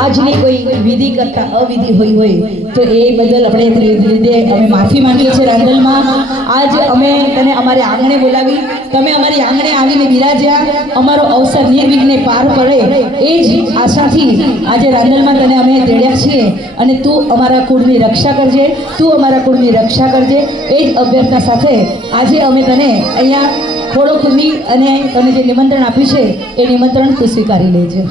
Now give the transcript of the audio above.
આજની કોઈ વિધિ કરતા અવિધિ હોય તો એ બદલ આપણે ધીરે અમે માફી માંગીએ છીએ રાંદલમાં। આજ અમે તને અમારે આંગણે બોલાવી, તમે અમારી આંગણે આવીને બિરાજ્યા, અમારો અવસર નિર્વિઘ્ને પાર પડે એ જ આશાથી આજે રાંદલમાં તને અમે તેડ્યા છીએ। અને તું અમારા કુળની રક્ષા કરજે, તું અમારા કુળની રક્ષા કરજે એ જ અભ્યર્થના સાથે આજે અમે તને અહીંયા ખોડો ખુલ્લી અને તને જે નિમંત્રણ આપ્યું છે એ નિમંત્રણ તું સ્વીકારી લેજે।